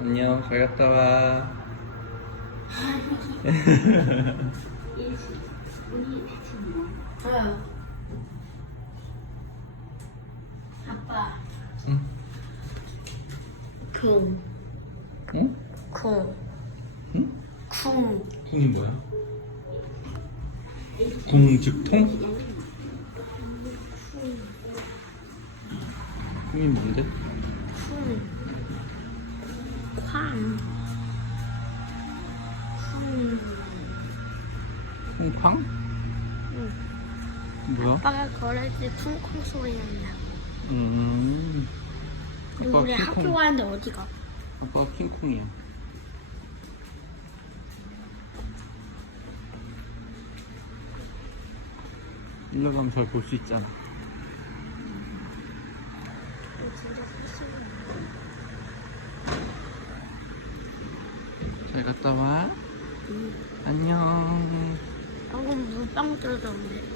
안녕, 잘 갔다 와. 응. 아빠, 응? 쿵, 응? 쿵, 응? 쿵. 쿵이 뭐야? 쿵, 즉 통? 쿵이 뭔데? 쿵, 쾅, 쿵. 쿵쾅? 응. 뭐야? 아빠가 걸을 때 쿵쿵 소리 난다고. 음. 아빠 우리 킹콩. 학교 가는데 어디 가? 아빠가 킹콩이야. 일로 가면 잘 볼 수 있잖아. 진짜 싫어. 잘 갔다 와. 안녕. 방금 물방 뜯었는데.